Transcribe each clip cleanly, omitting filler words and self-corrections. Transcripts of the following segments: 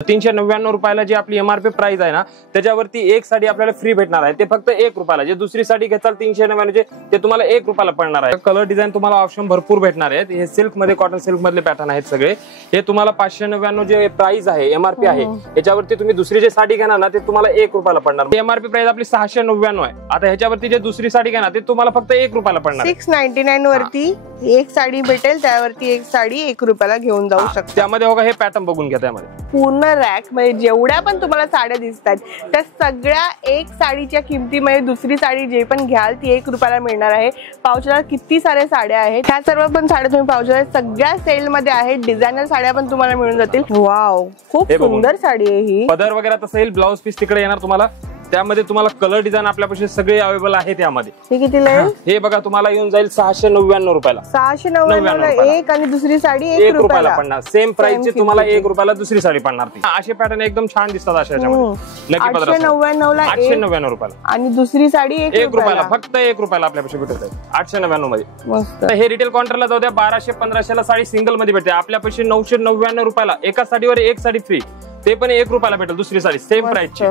399 रुपयाला जी आपली MRP price आहे ना त्याच्यावरती एक साडी आपल्याला फ्री भेटणार आहे, ते फक्त 1 रुपयाला. जे दुसरी साडी घेताल 399 ते तुम्हाला 1 रुपयाला पडणार आहे. कलर डिझाईन तुम्हाला ऑप्शन भरपूर भेटणार आहेत. हे सिल्क मध्ये, कॉटन सिल्क मधले पॅटर्न आहेत सगळे. हे तुम्हाला 599 जे प्राइस आहे, एमआरपी आहे, याच्यावरती तुम्ही दुसरी जे साडी घेणार ना ते तुम्हाला 1 रुपयाला पडणार. एमआरपी प्राइस आपली 699 आहे. आता ह्याच्यावरती जे दुसरी साडी घेणार ते तुम्हाला फक्त 1 रुपयाला पडणार. 699 वरती एक साडी भेटेल, त्यावरती एक साडी 1 रुपयाला घेऊन जाऊ शकता. त्यामध्ये बघा हे पॅटर्न बघून घ्या. त्यामध्ये पूर्ण रॅक मध्ये जेवढ्या पण तुम्हाला साड्या दिसतात त्या सगळ्या एक साडीच्या किमतीमध्ये दुसरी साडी जे पण घ्याल ती 1 रुपयाला मिळणार आहे. पावसाळ्यात किती साऱ्या साड्या आहेत, ह्या सर्व पण साड्या तुम्ही पावसाळ्यात सगळ्या सेल मध्ये आहेत. डिझायनर साड्या पण तुम्हाला मिळून जातील. वाव, खूप सुंदर साडी आहे ही. पदर वगैरे तसं येईल, ब्लाउज पीस तिकडे येणार तुम्हाला. त्यामध्ये तुम्हाला कलर डिझाईन आपल्यापाशी सगळे अवेलेबल आहे. त्यामध्ये हे कितीला आहे? हे बघा तुम्हाला येऊन जाईल 699 रुपयाला. 699 एक आणि दुसरी साडी 1 रुपयाला पडणार. सेम प्राइस ची तुम्हाला 1 रुपयाला दुसरी साडी पडणार. ती असे पॅटर्न एकदम छान दिसतात. अशा 899 ला 899 रुपयाला आणि दुसरी साडी 1 रुपयाला, फक्त 1 रुपयाला आपल्यापाशी भेटत आहे 899 मध्ये. हे रिटेल काउंटरला जाऊ द्या, 1200-1500 ला साडी सिंगल मध्ये भेटते. आपल्यापाशी 999 रुपयाला एका साडीवर एक साडी फ्री, ते पण 1 रुपयाला भेटेल दुसरी साडी सेम प्राइस ची.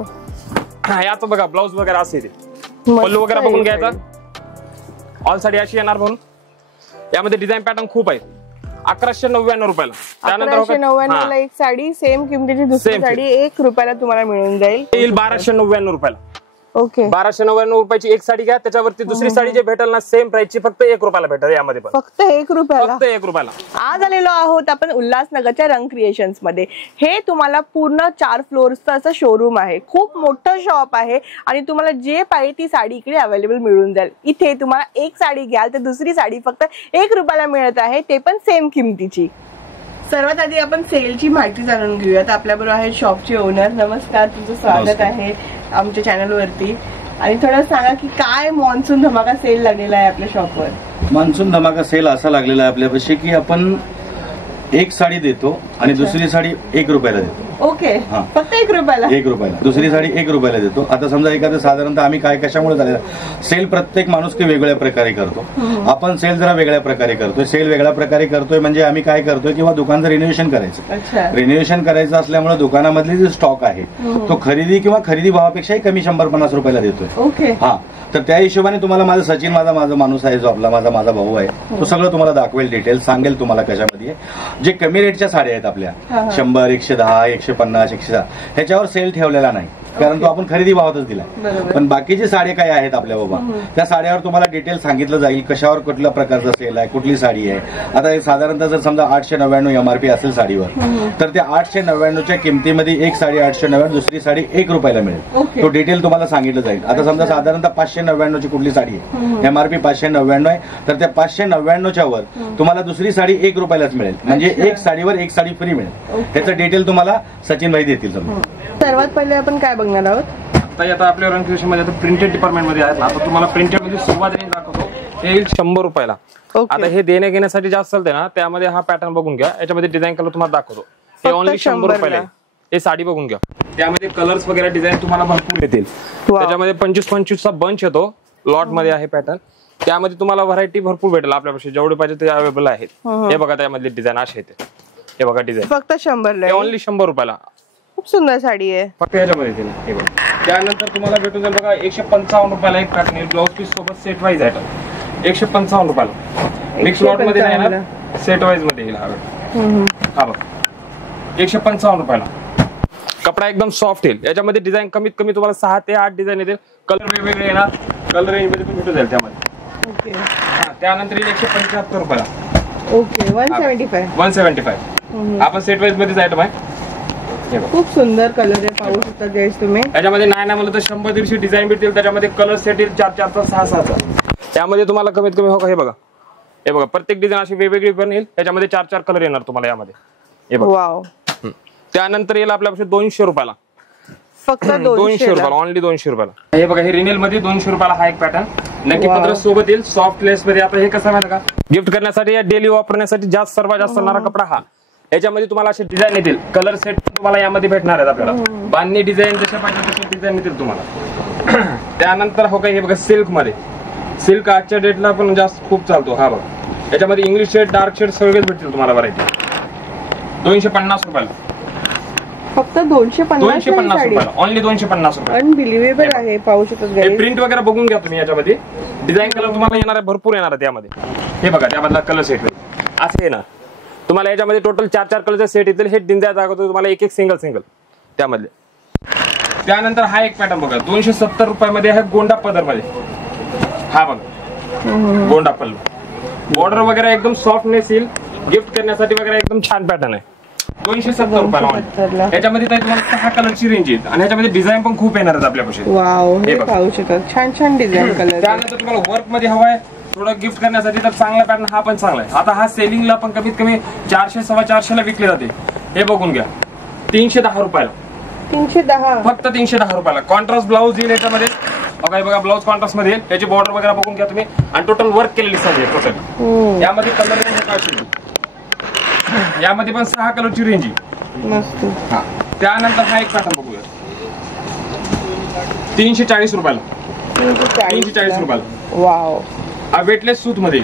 याच बघा ब्लाउज वगैरे असे ते पल्लू वगैरे बघून घ्यायचा. ऑल साडी अशी येणार म्हणून. यामध्ये डिझाईन पॅटर्न खूप आहेत. 1199 रुपयाला. त्यानंतर 1199 ला एक साडी सेम किमतीची दुसरी साडी 1 रुपयाला तुम्हाला मिळून जाईल. 1299 रुपयाला. ओके, 1299 रुपयाची एक साडी घ्या, त्याच्यावरती दुसरी साडी जे भेटेल ना सेम प्राइस ची फक्त 1 रुपयाला भेटेल. यामध्ये पण फक्त 1 रुपयाला, फक्त 1 रुपयाला. आज आलेलो आहोत आपण उल्हासनगरच्या रंग क्रिएशन्स मध्ये. हे तुम्हाला पूर्ण 4 फ्लोअर्सचं असं शोरूम आहे. खूप मोठं शॉप आहे आणि तुम्हाला जे पाहिजे ती साडी इकडे अवेलेबल मिळून जाईल. इथे तुम्हाला एक साडी घ्याल तर दुसरी साडी फक्त 1 रुपयाला मिळत आहे, ते पण सेम किमतीची. सर्वात आधी आपण सेलची माहिती जाणून घेऊयात. आपल्याबरोबर आहे शॉपचे ओनर. नमस्कार, तुमचं स्वागत आहे आमच्या चॅनल वरती. आणि थोडं सांगा की काय मान्सून धमाका सेल लागलेला आहे आपल्या शॉपवर. मान्सून धमाका सेल असा लागलेला आहे आपल्यापाशी की आपण एक साडी देतो आणि दुसरी साडी 1 रुपयाला देतो. ओके, फक्त 1 रुपयाला. 1 रुपयाला दुसरी साडी 1 रुपयाला देतो. आता समजा एखादं साधारणतः आम्ही काय कशामुळे झालेला सेल प्रत्येक माणूस की वेगळ्या प्रकारे करतो. आपण सेल जरा वेगळ्या प्रकारे करतोय. सेल वेगळ्या प्रकारे करतोय म्हणजे आम्ही काय करतोय किंवा दुकानचं रिनोव्हेशन करायचं. रिनोव्हेशन करायचं असल्यामुळे दुकानामधली जी स्टॉक आहे तो खरेदी किंवा खरेदी भावापेक्षाही कमी 100-50 रुपयाला देतोय. ओके, हा, तर त्या हिशोबाने तुम्हाला माझा सचिन माझा माणूस आहे जो आपला माझा भाऊ आहे, तो सगळं तुम्हाला दाखवेल, डिटेल सांगेल तुम्हाला कशामध्ये. जे कमी रेटच्या साड्या आहेत आपल्या 100, 110, 150, 160 ह्याच्यावर सेल ठेवलेला नाही, कारण तो आपण खरेदी भावातच दिला. पण बाकीचे साड्या काय आहेत आपल्या बाबा, त्या साड्यावर तुम्हाला डिटेल सांगितलं जाईल कशावर कुठल्या प्रकारचा सेल आहे, कुठली साडी आहे. आता साधारणतः जर समजा 899 एमआरपी असेल साडीवर, तर त्या 899च्या किमतीमध्ये एक साडी 899, दुसरी साडी 1 रुपयाला मिळेल. तो डिटेल तुम्हाला सांगितलं जाईल. आता समजा साधारणतः 599ची कुठली साडी आहे, एमआरपी 599 आहे, तर त्या 599च्या वर तुम्हाला दुसरी साडी 1 रुपयालाच मिळेल. म्हणजे एक साडीवर एक साडी फ्री मिळेल. त्याचं डिटेल तुम्हाला सचिन भाई देतील. सर्वात पहिले आपण काय बघणार आहोत. आता आपल्या रंग क्रिएशन मध्ये प्रिंटेड डिपार्टमेंट मध्ये आहेत. आता तुम्हाला प्रिंटेड मध्ये सुरुवात दाखवतो. हे 100 रुपयाला. आता हे देण्या घेण्यासाठी जास्त चालते ना, त्यामध्ये हा पॅटर्न बघून घ्या. याच्यामध्ये डिझाईन कलर तुम्हाला दाखवतो. हे ओनली 100 रुपयाला. हे साडी बघून घ्या. त्यामध्ये कलर्स वगैरे डिझाईन तुम्हाला भरपूर येतील. त्याच्यामध्ये 25-25 चा बंच येतो. लॉट मध्ये आहे पॅटर्न. त्यामध्ये तुम्हाला व्हरायटी भरपूर भेटेल. आपल्यापाशी जेवढे पाहिजे ते अवेलेबल आहेत. हे बघा त्यामधले डिझाईन असे येते. हे बघा डिझाईन फक्त 100 ओनली 100 रुपयाला. खूप सुंदर साडी आहे. फक्त ह्याच्यामध्ये. त्यानंतर तुम्हाला भेटून जाईल बघा 155 रुपयाला एक पॅटर्न. ब्लाउज पीस सोबत सेट वाईज आहे. 155 रुपयाला. मिक्स लॉट मध्ये नाही ना, सेट वाईज मध्ये येईल. हा बघ 155 रुपयाला. कपडा एकदम सॉफ्ट येईल. याच्यामध्ये डिझाईन कमीत कमी तुम्हाला 6 ते 8 डिझाईन येतील. कलर वेगवेगळे येणार. कलर रेंज मध्ये पण भेटून जाईल त्यामध्ये. त्यानंतर 175 रुपयाला. ओके, 175. आपण सेट वाईज मध्येच आयटम आहे. खूप सुंदर कलर आहे, पाहू शकता गाइस तुम्ही. याच्यामध्ये नाही म्हणलं तर 100-150 डिझाईन भेटतील. त्याच्यामध्ये कलर सेट येईल 4-4, 6-6. त्यामध्ये तुम्हाला कमीत कमी हो का, हे बघा प्रत्येक डिझाईन अशी वेगवेगळी पण येईल. त्याच्यामध्ये 4-4 कलर येणार तुम्हाला यामध्ये. हे बघा. त्यानंतर येईल आपल्यापाशी 200 रुपयाला. फक्त 200 रुपयाला. ओनली 200 रुपयाला. हे बघा, हे रिनेल मध्ये 200 रुपयाला हा एक पॅटर्न. नक्की 15 सोबत येईल. सॉफ्ट लेस मध्ये. आता हे कसं माहिती का, गिफ्ट करण्यासाठी या डेली वापरण्यासाठी सर्वात जास्त चालणारा कपडा हा. याच्यामध्ये तुम्हाला असे डिझाईन येतील. कलर सेट तुम्हाला यामध्ये भेटणार आहेत आपल्याला. बांधणी डिझाईन जशा पाहिजे तशा डिझाईन येतील तुम्हाला. त्यानंतर हो का, हे बघा सिल्क मध्ये. सिल्क आजच्या डेटला पण जास्त खूप चालतो. हा बघा, याच्यामध्ये इंग्लिश शेड, डार्क शेड सगळेच भेटतील तुम्हाला व्हरायटी. 250 रुपयाला. फक्त 250 रुपये, ओनली 250 रुपये. अनबिलिव्हेबल आहे. पाहू शकत प्रिंट वगैरे बघून घ्या तुम्ही. याच्यामध्ये डिझाईन कलर तुम्हाला येणार आहे, भरपूर येणार आहे त्यामध्ये. हे बघा त्यामधला कलर सेट असे येणार तुम्हाला. याच्यामध्ये टोटल 4 कलरचे सेट येतील. हे डिझाईन दाखवतो तुम्हाला, एक सिंगल त्यामधले. त्यानंतर हा एक पॅटर्न बघा, 270 रुपयामध्ये आहे, गोंडा पदर मध्ये. हा बघा गोंडा पल्लू, बॉर्डर वगैरे एकदम सॉफ्टनेस येईल, गिफ्ट करण्यासाठी वगैरे एकदम छान पॅटर्न आहे. 270 रुपयाला. याच्यामध्ये तुम्हाला 6 कलरची रेंज येईल आणि याच्यामध्ये डिझाईन पण खूप येणार आहेत आपल्यापाशी. वाव, हे पाहू शकता छान डिझाईन कलर. त्यानंतर तुम्हाला वर्क मध्ये हवाय थोडं गिफ्ट करण्यासाठी तर चांगला पॅटर्न हा पण चांगला आहे. आता हा सेलिंगला पण कमीत कमी 400 450 ला विकले जाते. हे बघून घ्या 310 रुपयाला. 310 फक्त 310 रुपयाला. कॉन्ट्रास्ट ब्लाऊज येईल याच्यामध्ये. बघा ब्लाऊज कॉन्ट्रास्ट मध्ये येईल. त्याची बॉर्डर वगैरे बघून घ्या तुम्ही. आणि टोटल वर्क केलेली साडी आहे टोटल. यामध्ये कलर रेंज यामध्ये पण 6 कलरची रेंज आहे. मस्त. त्यानंतर हा एक पॅटर्न बघूया 340 रुपयाला. 340 रुपयाला. वाव, वेटलेस सूत मध्ये.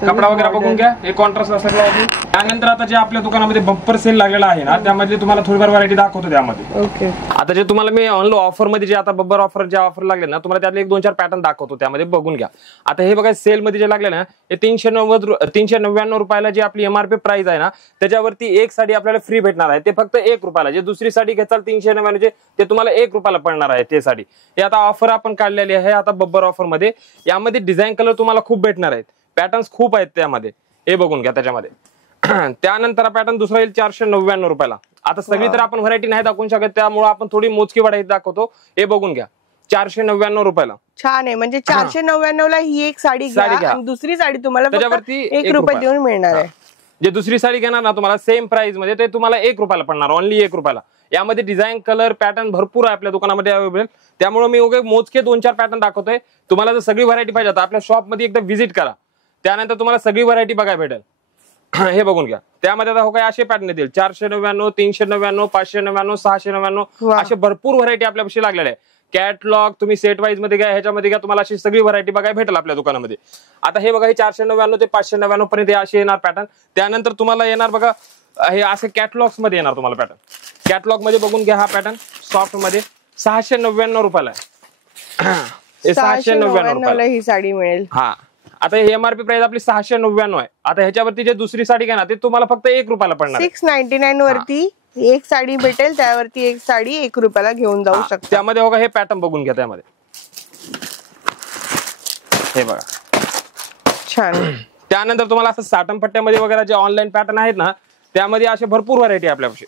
कपडा वगैरे बघून घ्या. हे कॉन्ट्रास्ट सगळं. त्यानंतर आता जे आपल्या दुकानामध्ये बंपर सेल लागलेला आहे ना, त्यामध्ये तुम्हाला थोडीफार व्हरायटी दाखवतो त्यामध्ये. ओके. आता जे तुम्हाला मी ऑनलाईन ऑफर मध्ये जे आता बंपर ऑफर जे ऑफर लागले ना, तुम्हाला त्यातले 1-2-4 पॅटर्न दाखवतो त्यामध्ये बघून घ्या. आता हे बघा सेल मध्ये जे लागले ना, हे 399 रुपयाला जी आपली एमआरपी प्राइस आहे ना, त्याच्यावरती एक साडी आपल्याला फ्री भेटणार आहे. ते फक्त 1 रुपयाला. जे दुसरी साडी घेताल 399 ते तुम्हाला 1 रुपयाला पडणार आहे ते साडी. हे आता ऑफर आपण काढलेली आहे आता बंपर ऑफर मध्ये. यामध्ये डिझाईन कलर तुम्हाला खूप भेटणार आहेत, पॅटर्न्स खूप आहेत त्यामध्ये. हे बघून घ्या त्याच्यामध्ये. त्यानंतर पॅटर्न दुसरा येईल 499 रुपयाला. आता सगळी तर आपण व्हरायटी नाही दाखवू शकत, त्यामुळे आपण थोडी मोजकी व्हरायटी दाखवतो. हे बघून घ्या 499 रुपयाला. छान आहे. म्हणजे 499 ला ही एक साडी घ्या आणि दुसरी साडी तुम्हाला त्याच्यावरती 1 रुपये देऊन मिळणार आहे. जे दुसरी साडी घेणार ना तुम्हाला सेम प्राइस मध्ये, ते तुम्हाला 1 रुपयाला पडणार, ओनली 1 रुपयाला. यामध्ये डिझाईन कलर पॅटर्न भरपूर आहे आपल्या दुकानामध्ये अवेलेबल. त्यामुळे मी मोजके 2-4 पॅटर्न दाखवतोय. तुम्हाला जर सगळी व्हरायटी पाहिजे तर आपल्या शॉप मध्ये एकदा व्हिजिट करा. त्यानंतर तुम्हाला सगळी व्हरायटी बघायला भेटेल. हे बघून घ्या. त्यामध्ये आता काय असे पॅटर्न येतील 499, 399, 599, 699 असे भरपूर व्हरायटी आपल्यापाशी लागलेले आहे. कॅटलॉग तुम्ही सेट वाईज मध्ये घ्या, ह्याच्यामध्ये घ्या, तुम्हाला अशी सगळी व्हरायटी बघायला भेटेल आपल्या दुकानामध्ये. आता हे बघा, हे 499 ते 599 पर्यंत असे येणार पॅटर्न. त्यानंतर तुम्हाला येणार बघा हे असे कॅटलॉग्स मध्ये येणार तुम्हाला पॅटर्न. कॅटलॉग मध्ये बघून घ्या. हा पॅटर्न सॉफ्ट मध्ये 699 रुपयाला आहे. 699 रुपयाला ही साडी मिळेल. हा. आता हे एमआरपी प्राइस आपली 699 आहे. आता ह्याच्यावरती जे दुसरी साडी घ्या ना, ते तुम्हाला फक्त 1 रुपयाला पडणार. 699 वरती एक साडी भेटेल, त्यावरती एक साडी 1 रुपयाला घेऊन जाऊ शकता. त्यामध्ये बघा हे पॅटर्न बघून घ्या. त्यामध्ये हे बघा छान. त्यानंतर तुम्हाला असं साटन पट्ट्यामध्ये वगैरे जे ऑनलाईन पॅटर्न आहेत ना, त्यामध्ये असे भरपूर व्हरायटी आपल्यापाशी.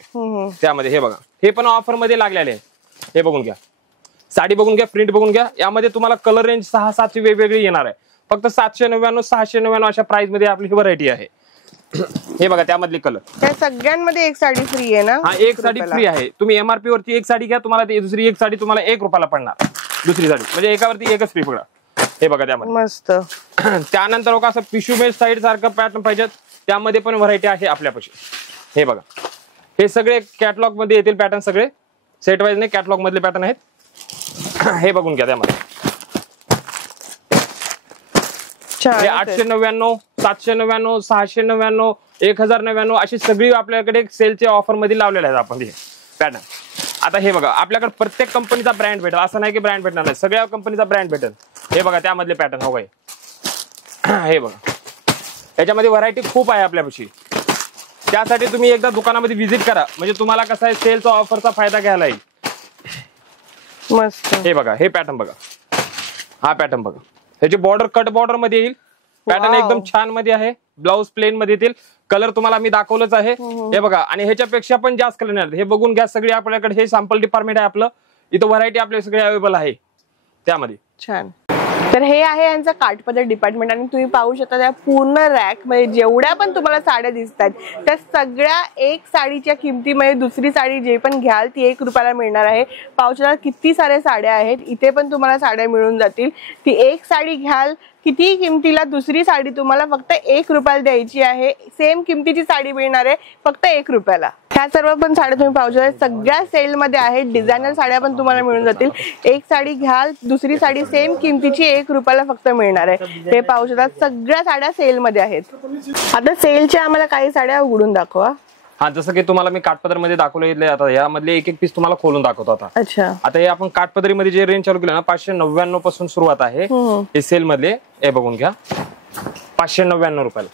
त्यामध्ये हे बघा, हे पण ऑफर मध्ये लागलेले आहे. हे बघून घ्या. साडी बघून घ्या, प्रिंट बघून घ्या. यामध्ये तुम्हाला कलर रेंज 6-7 वेगवेगळी येणार आहे. फक्त 799, 699 अशा प्राइस मध्ये आपली व्हरायटी आहे. हे बघा त्यामधले कलर. त्या सगळ्यांमध्ये एक साडी फ्री आहे ना? हा, एक साडी फ्री आहे. तुम्ही एमआरपी वरती एक साडी घ्या, तुम्हाला दुसरी एक साडी तुम्हाला 1 रुपयाला पडणार. दुसरी साडी म्हणजे एकावरती एकच फ्री पडा. हे बघा त्यामध्ये मस्त. त्यानंतर बघा असं पिशू मेश साईड सारखं पॅटर्न पाहिजेत, त्यामध्ये पण व्हरायटी आहे आपल्यापाशी. हे बघा, हे सगळे कॅटलॉग मध्ये येतील पॅटर्न, सगळे सेट वाईज नाही, कॅटलॉग मधले पॅटर्न आहेत. हे बघून घ्या. त्यामध्ये 899, 799, 699, 1099 अशी सगळी आपल्याकडे सेलचे ऑफर मध्ये लावलेले आहेत आपण हे पॅटर्न. आता हे बघा, आपल्याकडे प्रत्येक कंपनीचा ब्रँड भेटेल, असं नाही की ब्रँड भेटणार नाही, सगळ्या कंपनीचा ब्रँड भेटेल. हे बघा त्यामधले पॅटर्न हवंय. हे बघा, याच्यामध्ये व्हरायटी खूप आहे आपल्यापाशी. त्यासाठी तुम्ही एकदा दुकानामध्ये व्हिजिट करा, म्हणजे तुम्हाला कसं आहे सेलचा ऑफरचा फायदा घ्यायला येईल. मस्त. हे बघा, हे पॅटर्न बघा. हा पॅटर्न बघा, ह्याची बॉर्डर कट बॉर्डर मध्ये येईल. पॅटर्न एकदम छान मध्ये आहे. ब्लाऊज प्लेन मध्ये येतील. कलर तुम्हाला मी दाखवलंच आहे. हे बघा, आणि ह्याच्यापेक्षा पण जास्त कलर नाही. हे बघून घ्या. सगळी आपल्याकडे हे सॅम्पल डिपार्टमेंट आहे आपलं. इथं व्हरायटी आपल्या सगळी अवेलेबल आहे त्यामध्ये. छान. तर हे आहे यांचं काठपदर डिपार्टमेंट आणि तुम्ही पाहू शकता त्या पूर्ण रॅक मध्ये जेवढ्या पण तुम्हाला साड्या दिसतात त्या सगळ्या एक साडीच्या किमतीमध्ये दुसरी साडी जे पण घ्याल ती 1 रुपयाला मिळणार आहे. पाहू शकता किती साऱ्या साड्या आहेत. इथे पण तुम्हाला साड्या मिळून जातील. ती एक साडी घ्याल किती किमतीला, दुसरी साडी तुम्हाला फक्त 1 रुपयाला द्यायची आहे. सेम किमतीची साडी मिळणार आहे फक्त 1 रुपयाला. ह्या सर्व पण साड्या तुम्ही पाहू शकता सगळ्या सेल मध्ये आहेत. डिझायनर साड्या पण तुम्हाला मिळून जातील. एक साडी घ्याल दुसरी साडी सेम किमतीची 1 रुपयाला फक्त मिळणार आहे. हे पाहू शकता सगळ्या साड्या सेल मध्ये आहेत. आता सेलच्या आम्हाला काही साड्या उघडून दाखवा. हा, जसं की तुम्हाला मी काठपदर मध्ये दाखवले, आता यामधले एक एक पीस तुम्हाला खोलून दाखवतो आता. अच्छा. आता हे आपण काठपदरी मध्ये जे रेंज चालू केलं ना 599 पासून सुरुवात आहे. हे सेल मधले हे बघून घ्या 599 रुपयाला.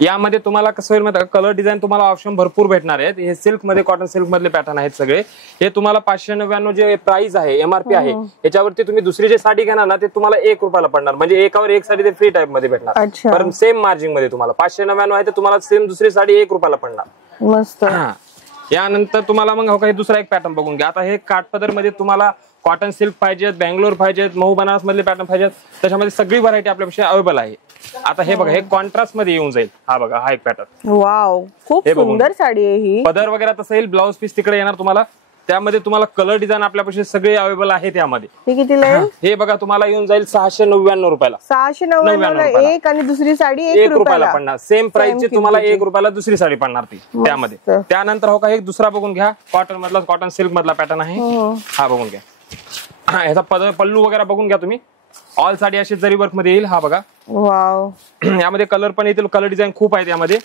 यामध्ये तुम्हाला कसं होईल माहिती, कलर डिझाईन तुम्हाला ऑप्शन भरपूर भेटणार आहेत. हे सिल्क मध्ये, कॉटन सिल्क मधले पॅटर्न आहेत सगळे. हे तुम्हाला 599 जे प्राइस आहे, एमआरपी आहे, याच्यावरती तुम्ही दुसरी जे साडी घेणार ना ते तुम्हाला 1 रुपयाला पडणार. म्हणजे एकावर एक साडी ते फ्री टाइप मध्ये भेटणार. पण सेम मार्जिन मध्ये तुम्हाला 599 आहे तर तुम्हाला सेम दुसरी साडी 1 रुपयाला पडणार. मस्त. यानंतर तुम्हाला मग हो का, हे दुसरा एक पॅटर्न बघून घ्या. आता हे काठपदर मध्ये तुम्हाला कॉटन सिल्क पाहिजेत, बँगलोर पाहिजेत, मऊ बनारस मधले पॅटर्न पाहिजेत, त्याच्यामध्ये सगळी व्हरायटी आपल्यापाशी अवेलेबल आहे. आता हे बघा, हे कॉन्ट्रास्ट मध्ये येऊन जाईल. हा बघा, हा एक पॅटर्न. वाव, खूप सुंदर साडी आहे ही. पदर वगैरे तसं येईल, ब्लाउज पीस तिकडे येणार तुम्हाला. त्यामध्ये तुम्हाला कलर डिझाईन आपल्यापाशी सगळे अवेलेबल आहेत. यामध्ये हे कितीला आहे? हे बघा तुम्हाला येऊन जाईल 699 रुपयाला. 699 एक आणि दुसरी साडी 1 रुपयाला पडणार. सेम प्राइसची तुम्हाला 1 रुपयाला दुसरी साडी पडणार ती त्यामध्ये. त्यानंतर हो का, एक दुसरा बघून घ्या, कॉटन मधला, कॉटन सिल्क मधला पॅटर्न आहे. हा बघून घ्या. ह्याचा पल्लू वगैरे बघून घ्या तुम्ही. ऑल साडी अशी जरी वर्क मध्ये येईल. हा बघा, वाव. यामध्ये कलर पण येतील, कलर डिझाईन खूप आहेत यामध्ये.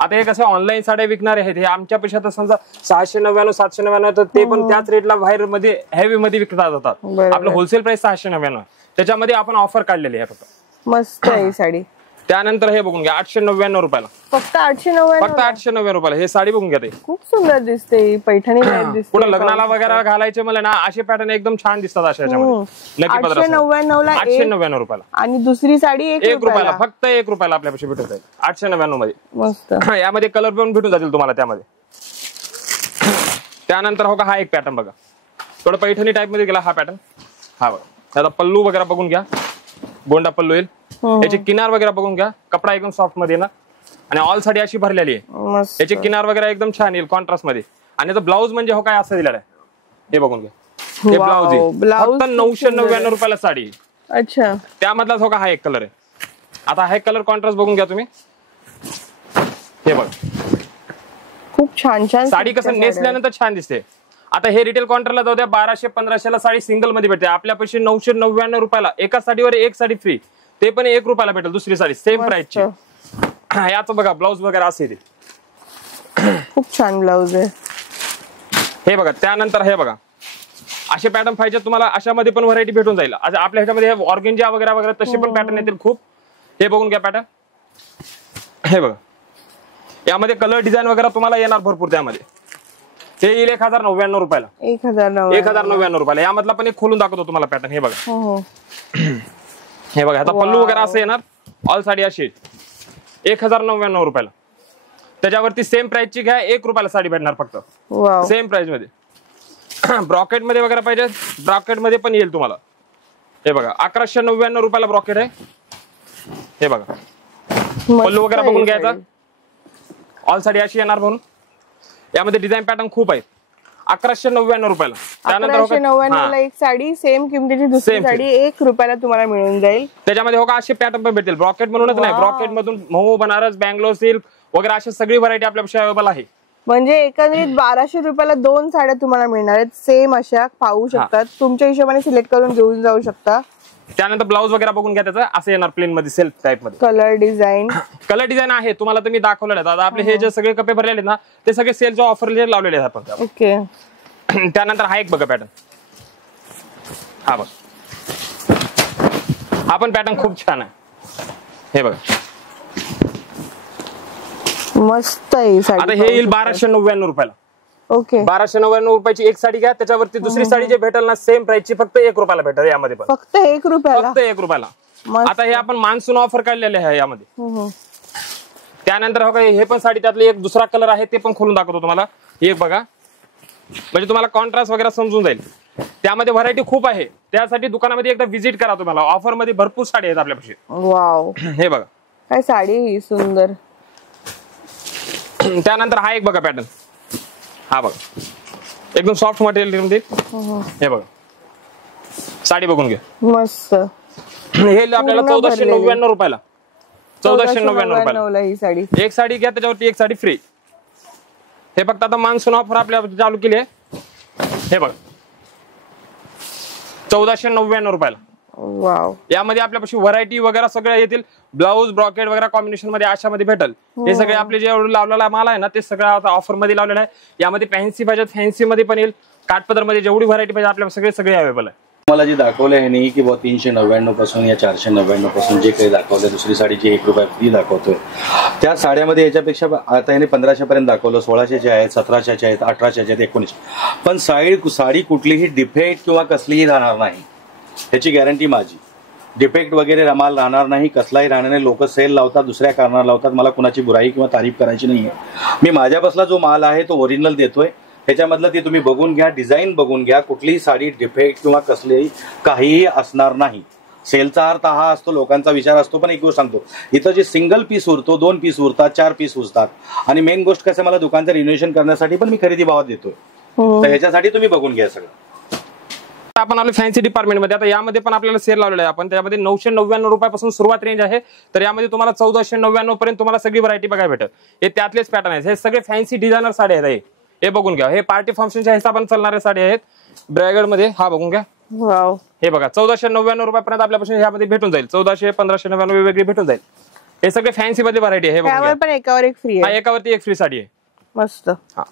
आता हे कसं ऑनलाईन साड्या विकणारे आहेत, हे आमच्यापेक्षा तर समजा 699 799 तर ते पण त्याच रेटला बाहेर मध्ये हेवी मध्ये विकता जातात. आपलं होलसेल प्राइस 699, त्याच्यामध्ये आपण ऑफर काढलेली आहे फक्त. मस्त आहे ही साडी. त्यानंतर हे बघून घ्या 899 रुपयाला. फक्त 899? फक्त 899 रुपयाला हे साडी बघून घ्या. ते खूप सुंदर दिसते, पैठणी टाइप दिसते. पुढे लग्नाला वगैरे घालायचे मला ना असे पॅटर्न एकदम छान दिसतात अशा याच्यामध्ये. 899 रुपयाला. आणि दुसरी साडी 1 रुपयाला. फक्त 1 रुपयाला आपल्यापाशी भेटून जाईल 899 मध्ये. मस्त. यामध्ये कलर पण भेटून जातील तुम्हाला त्यामध्ये. त्यानंतर हो का, हा एक पॅटर्न बघा, थोडं पैठणी टाइप मध्ये गेला हा पॅटर्न. हा बघा, त्याचा पल्लू वगैरे बघून घ्या, गोंडा पल्लू येईल. याचे किनार वगैरे बघून घ्या, कपडा एकदम सॉफ्ट मध्ये ना, आणि ऑल साडी अशी भरलेली आहे. याचे किनार वगैरे एकदम छान येईल कॉन्ट्रास्ट मध्ये. आणि याचा ब्लाऊज म्हणजे हो काय असं दिलेला आहे, हे बघून घ्या. हे ब्लाऊज आहे फक्त 999 रुपयाला साडी. अच्छा. त्यामधलाच हो का हा एक कलर आहे. आता हा कलर कॉन्ट्रास्ट बघून घ्या तुम्ही. हे बघा, खूप छान छान साडी कसं नेसल्यानंतर छान दिसते. आता हे रिटेल काउंटरला जाऊ द्या 1200-1500 साडी सिंगल मध्ये भेटते. आपल्यापाशी 999 रुपयाला एका साडीवर एक साडी फ्री, ते पण 1 रुपयाला भेटेल दुसरी साडी सेम प्राइसची. याचं बघा ब्लाऊज वगैरे असे ते खूप छान ब्लाऊज आहे. हे बघा. त्यानंतर हे बघा, असे पॅटर्न पाहिजे तुम्हाला, अशामध्ये पण व्हरायटी भेटून जाईल. आपल्या ह्याच्यामध्ये ऑर्गेन्जा वगैरे वगैरे तसे पण पॅटर्न येतील खूप. हे बघून घ्या पॅटर्न. हे बघा, यामध्ये कलर डिझाईन वगैरे तुम्हाला येणार भरपूर. त्यामध्ये ते येईल 1099 रुपयाला. 1099 रुपयाला. यामधला पण एक खोलून दाखवतो तुम्हाला पॅटर्न. हे बघा, हे बघा, ह्याचा पल्लू वगैरे असं येणार. ऑल साडी अशी 1099 रुपयाला. त्याच्यावरती सेम प्राइसची घ्या, 1 रुपयाला साडी भेटणार फक्त सेम प्राइस मध्ये. ब्रॉकेट मध्ये वगैरे पाहिजे, ब्रॉकेट मध्ये पण येईल तुम्हाला. हे बघा, 1199 रुपयाला ब्रॉकेट आहे. हे बघा, पल्लू वगैरे बघून घ्यायचा. ऑल साडी अशी येणार म्हणून. यामध्ये डिझाईन पॅटर्न खूप आहेत. 1199 रुपयाला. त्यानंतर 1199 एक साडी सेम किमतीची दुसरी साडी 1 रुपयाला तुम्हाला मिळून जाईल. त्याच्यामध्ये हो का असे पॅटर्न पण भेटेल. ब्रॉकेट म्हणूनच नाही, ब्रॉकेट मधून मऊ बनारस, बँगलोर सिल्क वगैरे अशी सगळी व्हरायटी आपल्यापाशी अवेलेबल आहे. म्हणजे एकंदरीत 1200 रुपयाला 2 साड्या तुम्हाला मिळणार आहेत सेम अशा. पाहू शकतात, तुमच्या हिशोबाने सिलेक्ट करून घेऊन जाऊ शकता. त्यानंतर ब्लाऊज वगैरे बघून घ्या. त्याचं असं येणार प्लेन मध्ये सेल्फ टाइप मध्ये. कलर डिझाईन आहे तुम्हाला तुम्ही दाखवलेले आहेत. आता आपले हे जे सगळे कपडे भरलेले आहेत ना, ते सगळे सेलच्या ऑफर लावलेले आहेत आपण. ओके. त्यानंतर हा एक बघा पॅटर्न. हा बघ, हा पण पॅटर्न खूप छान आहे. हे बघा, मस्त आहे साडी. आता हे येईल 1299 रुपयाला. ओके. 1299 रुपयाची एक साडी घ्या, त्याच्यावरती दुसरी साडी जे भेटेल ना सेम प्राइसची फक्त 1 रुपयाला भेटेल. यामध्ये पण फक्त 1 रुपयाला. फक्त 1 रुपयाला. आता हे आपण मान्सून ऑफर काढलेले आहे यामध्ये. त्यानंतर हे पण साडी त्यातली एक दुसरा कलर आहे, ते पण खोलून दाखवतो तुम्हाला. हे बघा, म्हणजे तुम्हाला कॉन्ट्रास्ट वगैरे समजून जाईल. त्यामध्ये व्हरायटी खूप आहे. त्यासाठी दुकानामध्ये एकदा व्हिजिट करा. तुम्हाला ऑफर मध्ये भरपूर साडी आहेत आपल्यापाशी. वाव, हे बघा काय साडी ही सुंदर. त्यानंतर हा एक बघा पॅटर्न. हा बघा, एकदम सॉफ्ट मटेरियल मध्ये. हे बघा, साडी बघून घ्या. मस्त. हे आपल्याला 1499 रुपयाला. 1499 रुपयाला ही साडी. एक साडी घ्या, त्याच्यावरती एक साडी फ्री. हे फक्त आता मान्सून ऑफर आपल्या चालू केली आहे. हे बघा, 1499 रुपयाला. वाव. यामध्ये आपल्यापाशी व्हरायटी वगैरे सगळ्या येतील. ब्लाऊज ब्रॉकेट वगैरे कॉम्बिनेशन मध्ये अशामध्ये भेटल. हे सगळे आपले जे लावलेला माल आहे ना ते सगळं आता ऑफर मध्ये लावलेला आहे. यामध्ये फॅन्सी पाहिजे फॅन्सी मध्ये पण येईल. काठपदर मध्ये जेवढी व्हरायटी पाहिजे आपल्या सगळे अवेलेबल आहे. मला जे दाखवलं आहे नाही की 399 पासून या 499 पासून जे काही दाखवलं, दुसरी साडी जी ₹1 फ्री दाखवतोय त्या साड्यामध्ये याच्यापेक्षा आता याने 1500 पर्यंत दाखवलं, 1600 आहेत, 1700 आहेत, 1800 आहेत, 1900. पण साडी कुठलीही डिफेक्ट किंवा कसलीही राहणार नाही, ह्याची गॅरंटी माझी. डिफेक्ट वगैरे माल राहणार नाही, कसलाही राहणार नाही. लोक सेल लावतात, दुसऱ्या कारणाला लावतात. मला कुणाची बुराई किंवा तारीफ करायची नाहीये. मी माझ्यापासला जो माल आहे तो ओरिजिनल देतोय. ह्याच्यामधलं ते तुम्ही बघून घ्या, डिझाईन बघून घ्या. कुठलीही साडी डिफेक्ट किंवा कसलेही काहीही असणार नाही. सेलचा अर्थ हा असतो, लोकांचा विचार असतो. पण एक गोष्ट सांगतो, इथं जे सिंगल पीस उरतो, 2 पीस उरतात, 4 पीस उरतात. आणि मेन गोष्ट कसं, मला दुकानचं रिनोव्हेशन करण्यासाठी पण मी खरेदी भावात देतोय. तर ह्याच्यासाठी तुम्ही बघून घ्या सगळं. आपण आलो फॅन्सी डिपार्टमेंट मध्ये. आता यामध्ये पण आपल्याला सेल लावलेला आहे आपण. त्यामध्ये 999 रुपयापासून सुरुवात रेंज आहे. तर यामध्ये तुम्हाला 1499 पर्यंत तुम्हाला सगळी व्हरायटी बघायला भेटत. हे त्यातलेच पॅटर्न आहेत. हे सगळे फॅन्सी डिझायनर साडी आहेत. हे बघून घ्या. हे पार्टी फंक्शनच्या हिशोबाने चालणाऱ्या साडी आहेत. ब्रायडल मध्ये हा बघून घ्या. वाव. हे बघा 1499 रुपयापर्यंत आपल्यापासून ह्यामध्ये भेटून जाईल. 1400 1599 वेगवेगळी भेटून जाईल. हे सगळे फॅन्सी मध्ये व्हरायटी आहे. हे बघून घ्या. पण एकावर एक फ्री आहे. एकावरती एक फ्री साडी आहे. मस्त. हा